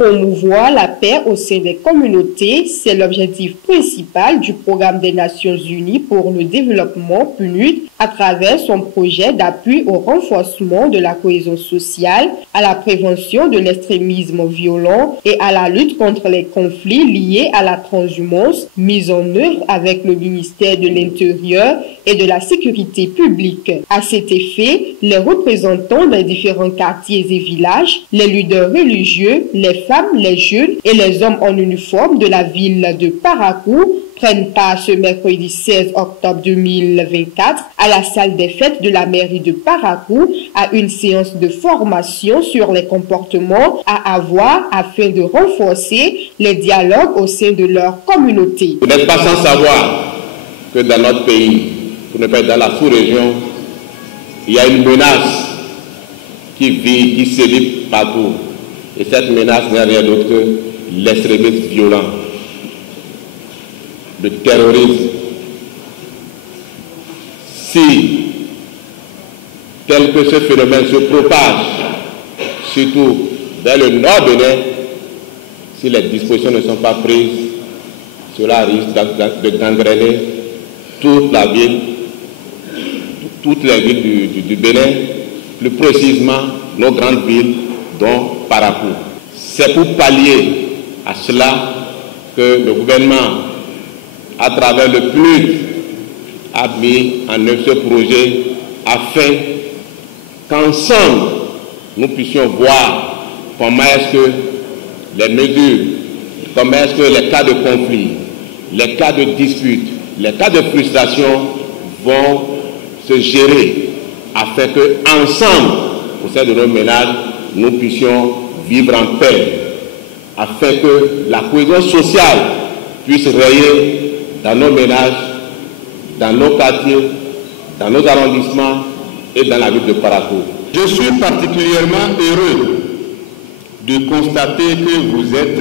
Promouvoir la paix au sein des communautés, c'est l'objectif principal du Programme des Nations Unies pour le développement PNUD à travers son projet d'appui au renforcement de la cohésion sociale, à la prévention de l'extrémisme violent et à la lutte contre les conflits liés à la transhumance, mise en œuvre avec le ministère de l'Intérieur et de la Sécurité publique. À cet effet, les représentants des différents quartiers et villages, les leaders religieux, les femmes, les jeunes et les hommes en uniforme de la ville de Parakou prennent part ce mercredi 16 octobre 2024 à la salle des fêtes de la mairie de Parakou à une séance de formation sur les comportements à avoir afin de renforcer les dialogues au sein de leur communauté. Vous n'êtes pas sans savoir que dans notre pays, pour ne pas être dans la sous-région, il y a une menace qui sévit partout. Et cette menace n'est rien d'autre que l'extrémisme violent, le terrorisme. Si tel que ce phénomène se propage, surtout vers le nord Bénin, si les dispositions ne sont pas prises, cela risque de gangréner toute la ville, toutes les villes du Bénin, plus précisément nos grandes villes, dont Parakou. C'est pour pallier à cela que le gouvernement, à travers le PNUD, a mis en œuvre ce projet afin qu'ensemble nous puissions voir comment est-ce que les mesures, comment est-ce que les cas de conflit, les cas de dispute, les cas de frustration vont se gérer afin que ensemble, au sein de nos ménages, nous puissions vivre en paix, afin que la cohésion sociale puisse rayer dans nos ménages, dans nos quartiers, dans nos arrondissements et dans la ville de Parakou. Je suis particulièrement heureux de constater que vous êtes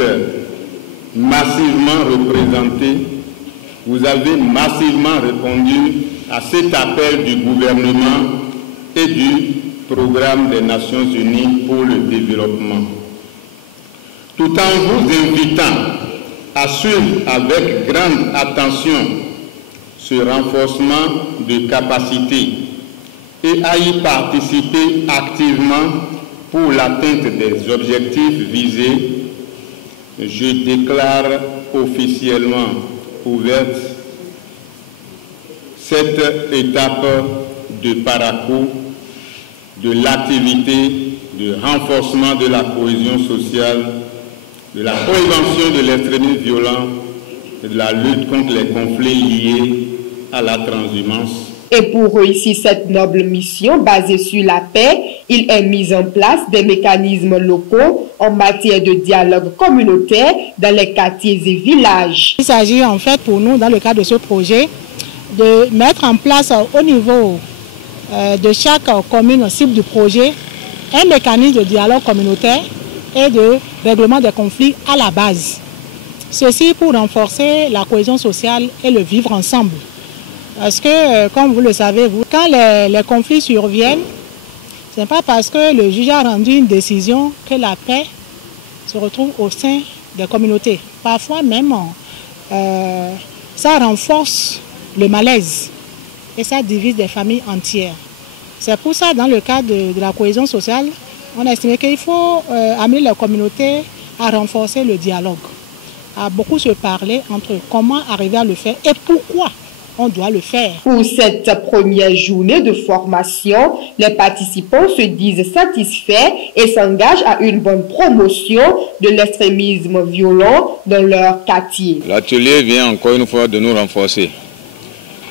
massivement représentés, vous avez massivement répondu à cet appel du gouvernement et du Programme des Nations Unies pour le développement, tout en vous invitant à suivre avec grande attention ce renforcement de capacité et à y participer activement pour l'atteinte des objectifs visés. Je déclare officiellement ouverte cette étape de Parakou de l'activité de renforcement de la cohésion sociale, de la prévention de l'extrémisme violent et de la lutte contre les conflits liés à la transhumance. Et pour réussir cette noble mission basée sur la paix, il est mis en place des mécanismes locaux en matière de dialogue communautaire dans les quartiers et villages. Il s'agit en fait pour nous, dans le cadre de ce projet, de mettre en place au niveau de chaque commune cible du projet un mécanisme de dialogue communautaire et de règlement des conflits à la base. Ceci pour renforcer la cohésion sociale et le vivre ensemble. Parce que, comme vous le savez, quand les conflits surviennent, ce n'est pas parce que le juge a rendu une décision que la paix se retrouve au sein des communautés. Parfois même, ça renforce le malaise et ça divise des familles entières. C'est pour ça, dans le cadre de la cohésion sociale, on a estimé qu'il faut amener les communautés à renforcer le dialogue, à beaucoup se parler entre comment arriver à le faire et pourquoi on doit le faire. Pour cette première journée de formation, les participants se disent satisfaits et s'engagent à une bonne promotion de l'extrémisme violent dans leur quartier. L'atelier vient encore une fois de nous renforcer.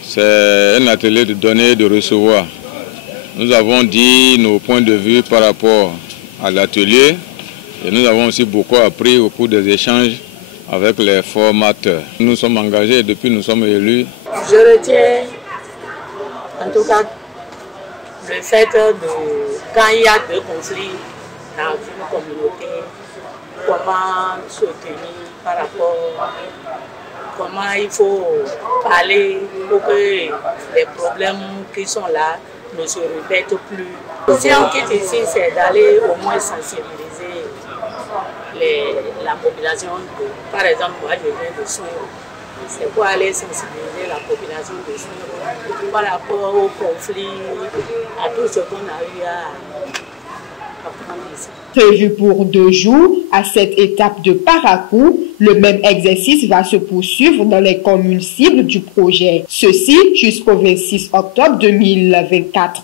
C'est un atelier de donner et de recevoir. Nous avons dit nos points de vue par rapport à l'atelier et nous avons aussi beaucoup appris au cours des échanges avec les formateurs. Nous sommes engagés depuis nous sommes élus. Je retiens en tout cas le fait de quand il y a deux conflits dans une communauté, comment se tenir par rapport, comment il faut parler pour que les problèmes qui sont là ne se répètent plus. Si on quitte ici, c'est d'aller au moins sensibiliser la population. Par exemple, moi je viens de Soyo. C'est pour aller sensibiliser la population de Soyo par rapport au conflit, à tout ce qu'on a eu à apprendre ici. Prévu pour 2 jours, à cette étape de Parakou, le même exercice va se poursuivre dans les communes cibles du projet. Ceci jusqu'au 26 octobre 2024.